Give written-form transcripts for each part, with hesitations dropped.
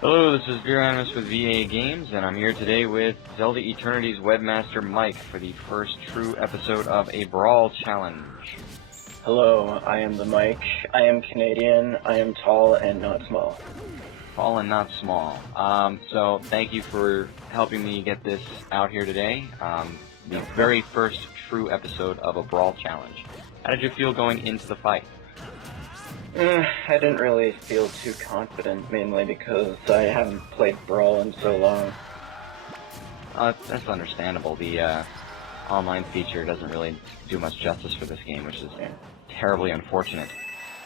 Hello, this is Beer Animus with VA Games, and I'm here today with Zelda Eternity's webmaster Mike for the first true episode of a Brawl Challenge. Hello, I am the Mike. I am Canadian. I am tall and not small. Tall and not small. So thank you for helping me get this out here today. The very first true episode of a Brawl Challenge. How did you feel going into the fight? I didn't really feel too confident, mainly because I haven't played Brawl in so long. That's understandable. The online feature doesn't really do much justice for this game, which is terribly unfortunate.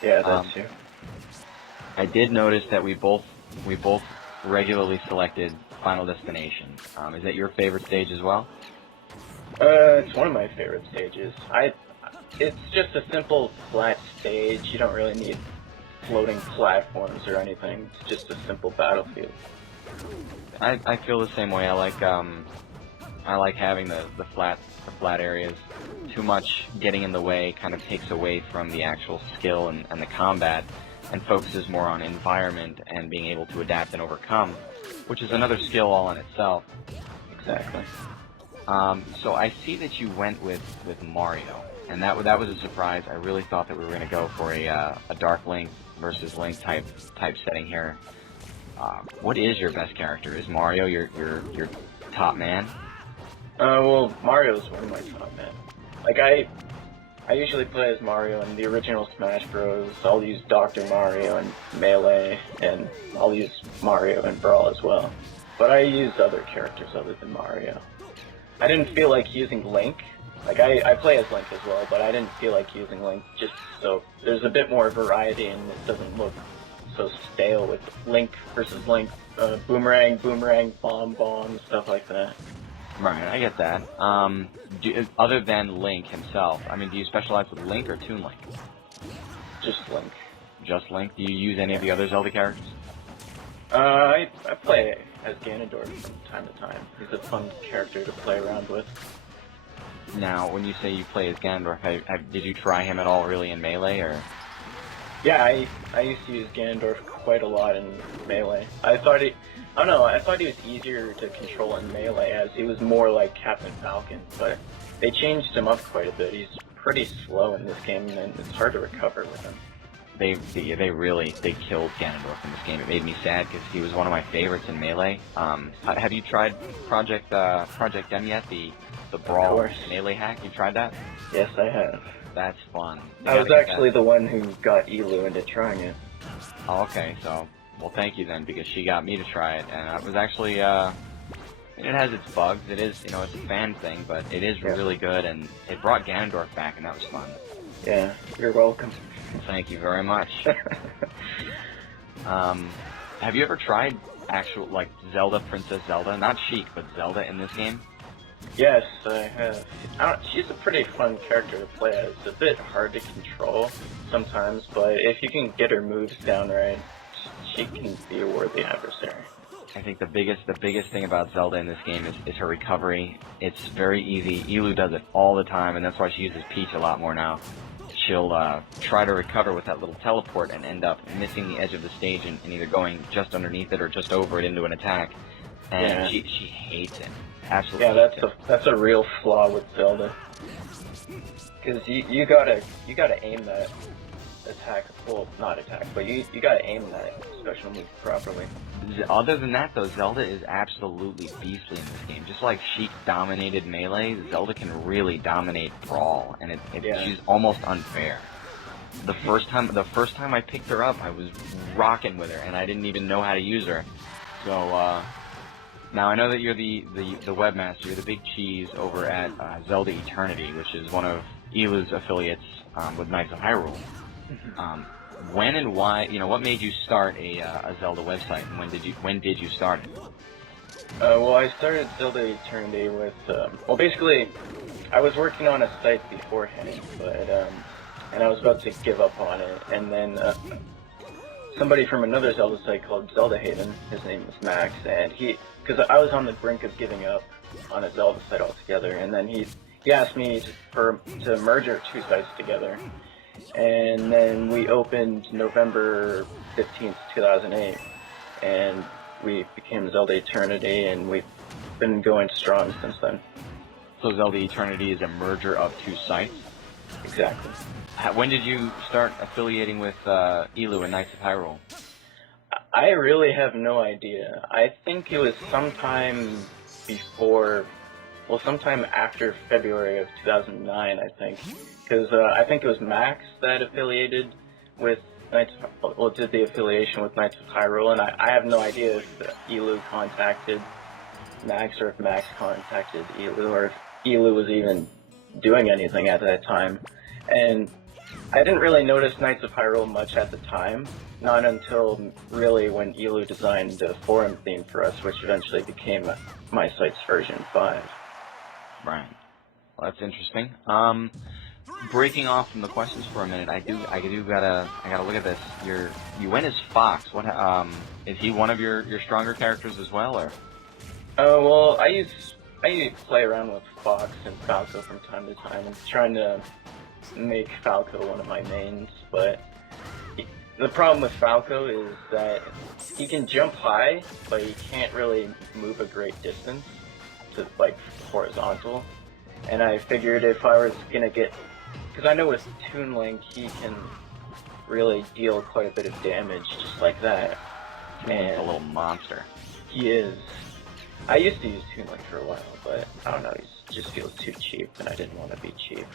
Yeah, that too. I did notice that we both regularly selected Final Destination. Is that your favorite stage as well? It's one of my favorite stages. It's just a simple flat stage. You don't really need floating platforms or anything. It's just a simple battlefield. I feel the same way. I like having the flat areas. Too much getting in the way kind of takes away from the actual skill and the combat, and focuses more on environment and being able to adapt and overcome, which is another skill all in itself. Exactly. So I see that you went with Mario, and that was a surprise. I really thought that we were going to go for a Dark Link versus Link type setting here. What is your best character? Is Mario your top man? Well, Mario's one of my top men. Like, I usually play as Mario in the original Smash Bros. I'll use Dr. Mario in Melee, and I'll use Mario in Brawl as well. But I use other characters other than Mario. I didn't feel like using Link. Like, I play as Link as well, but I didn't feel like using Link just so there's a bit more variety and it doesn't look so stale with Link versus Link, boomerang, bomb, stuff like that. Right, I get that. Other than Link himself, I mean, do you specialize with Link or Toon Link? Just Link. Just Link? Do you use any of the other Zelda characters? I play as Ganondorf from time to time. He's a fun character to play around with. Now, when you say you play as Ganondorf, did you try him at all really in Melee, or? Yeah, I used to use Ganondorf quite a lot in Melee. I thought he was easier to control in Melee as he was more like Captain Falcon, but they changed him up quite a bit. He's pretty slow in this game, and it's hard to recover with him. They killed Ganondorf in this game. It made me sad because he was one of my favorites in Melee. Have you tried Project M yet? The Brawl Melee hack? You tried that? Yes, I have. That's fun. I was actually the one who got Elu into trying it. Oh, okay, so, well, thank you then, because she got me to try it, and it was actually, it has its bugs. It is, it's a fan thing, but it is really good, and it brought Ganondorf back, and that was fun. Yeah, you're welcome. Thank you very much. Have you ever tried actual, like, Zelda, Princess Zelda? Not Sheik, but Zelda in this game? Yes, I have. She's a pretty fun character to play as. It's a bit hard to control sometimes, but if you can get her moves down right, she can be a worthy adversary. I think the biggest thing about Zelda in this game is her recovery. It's very easy. Elu does it all the time, and that's why she uses Peach a lot more now. She'll try to recover with that little teleport and end up missing the edge of the stage and either going just underneath it or just over it into an attack. And she hates it. Absolutely. Yeah, that's a real flaw with Zelda. Because you gotta aim that attack, well, not attack, but you gotta aim that special move properly. Other than that, though, Zelda is absolutely beastly in this game. Just like Sheik dominated Melee, Zelda can really dominate Brawl, and she's almost unfair. The first time I picked her up, I was rocking with her, and I didn't even know how to use her. So, now, I know that you're the webmaster, you're the big cheese over at Zelda Eternity, which is one of Elu's affiliates with Knights of Hyrule. When and why, what made you start a Zelda website, and when did you start it? Well, I started Zelda Eternity with, basically, I was working on a site beforehand, but, and I was about to give up on it, and then, somebody from another Zelda site called Zelda Haven, his name was Max, and because I was on the brink of giving up on a Zelda site altogether, and then he asked me to merge our two sites together, and then we opened November 15th, 2008, and we became Zelda Eternity, and we've been going strong since then. So Zelda Eternity is a merger of two sites? Exactly. When did you start affiliating with Elu and Knights of Hyrule? I really have no idea. I think it was sometime before, well, sometime after February of 2009, I think. Because I think it was Max that affiliated with did the affiliation with Knights of Hyrule, and I have no idea if Elu contacted Max or if Max contacted Elu, or if Elu was even doing anything at that time. And I didn't really notice Knights of Hyrule much at the time, not until really when Elu designed the forum theme for us, which eventually became my site's version 5. Right. Well, that's interesting. Breaking off from the questions for a minute, I gotta look at this. You went as Fox. What is he one of your stronger characters as well, or? Well, I used to play around with Fox and Falco from time to time, and trying to make Falco one of my mains, but the problem with Falco is that he can jump high, but he can't really move a great distance to, like, horizontal. And I figured if I was gonna get, because I know with Toon Link he can really deal quite a bit of damage just like that. And a little monster. He is. I used to use Toon Link for a while, but I don't know, he just feels too cheap, and I didn't want to be cheap.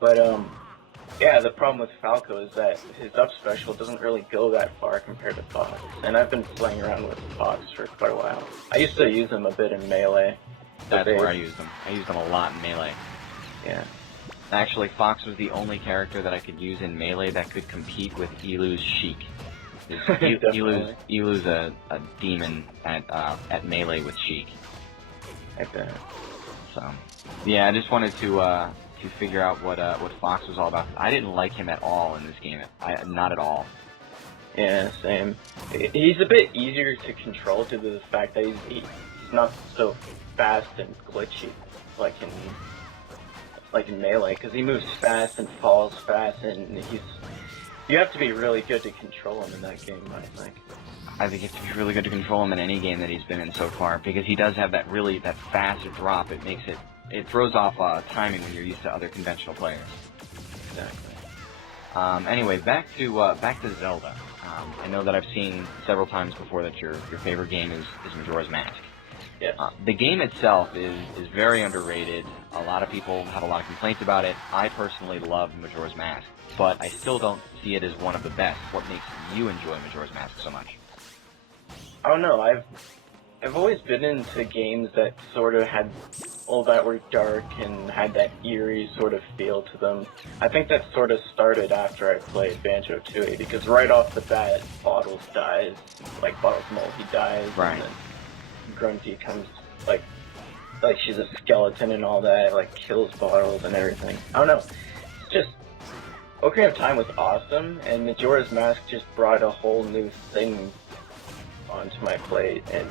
But yeah, the problem with Falco is that his up special doesn't really go that far compared to Fox, and I've been playing around with Fox for quite a while. I used to use him a bit in Melee. That's where I used him. I used him a lot in Melee. Yeah. Actually, Fox was the only character that I could use in Melee that could compete with Elu's Sheik. Elu's a demon at Melee with Sheik. I bet. So, yeah, I just wanted to figure out what Fox was all about. I didn't like him at all in this game. Not at all. Yeah, same. He's a bit easier to control due to the fact that he's not so fast and glitchy like in Melee, because he moves fast and falls fast, and you have to be really good to control him in that game, I think. I think you have to be really good to control him in any game that he's been in so far, because he does have that fast drop. It throws off timing when you're used to other conventional players. Exactly. Anyway, back to Zelda. I know that I've seen several times before that your favorite game is Majora's Mask. Yes. The game itself is very underrated. A lot of people have a lot of complaints about it. I personally love Majora's Mask, but I still don't see it as one of the best. What makes you enjoy Majora's Mask so much? I don't know. I've always been into games that sort of had all that were dark and had that eerie sort of feel to them. I think that sort of started after I played Banjo-Tooie, because right off the bat, Bottles dies, like Bottles Multi dies, right. And then Grunty comes, like she's a skeleton and all that, like kills Bottles and everything. I don't know. It's just, Ocarina of Time was awesome, and Majora's Mask just brought a whole new thing onto my plate, and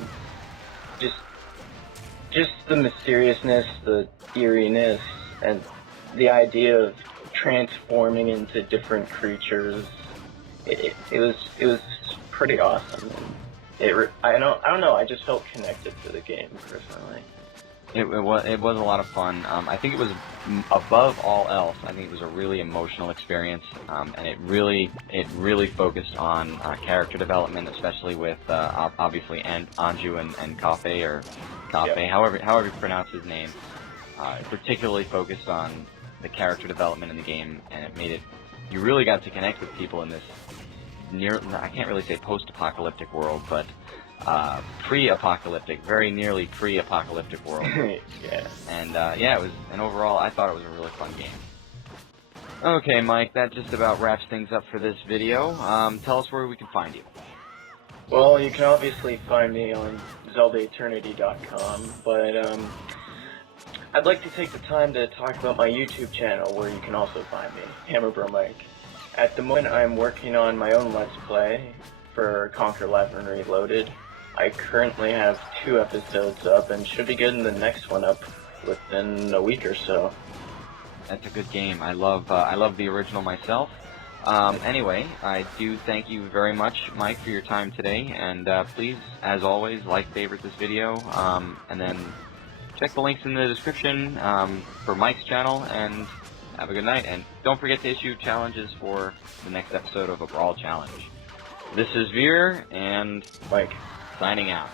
just the mysteriousness, the eeriness, and the idea of transforming into different creatures. It was pretty awesome. And I don't know. I just felt connected to the game personally. It was a lot of fun. I think it was, above all else, I think it was a really emotional experience, and it really focused on character development, especially with obviously Anju and Kafe, or Kafe, Yep. however you pronounce his name. It particularly focused on the character development in the game, and it made it. You really got to connect with people in this I can't really say post-apocalyptic world, but pre-apocalyptic, very nearly pre-apocalyptic world. Yeah. And yeah, and overall, I thought it was a really fun game. Okay, Mike, that just about wraps things up for this video. Tell us where we can find you. Well, you can obviously find me on ZeldaEternity.com, but I'd like to take the time to talk about my YouTube channel, where you can also find me, hammerbromike. At the moment, I'm working on my own Let's Play for Conquer Labyrinth Reloaded. I currently have 2 episodes up, and should be getting the next one up within a week or so. That's a good game. I love the original myself. Anyway, I do thank you very much, Mike, for your time today, and please, as always, like, favorite this video, and then check the links in the description for Mike's channel, and have a good night, and don't forget to issue challenges for the next episode of a Brawl Challenge. This is Veer, and Mike. signing out.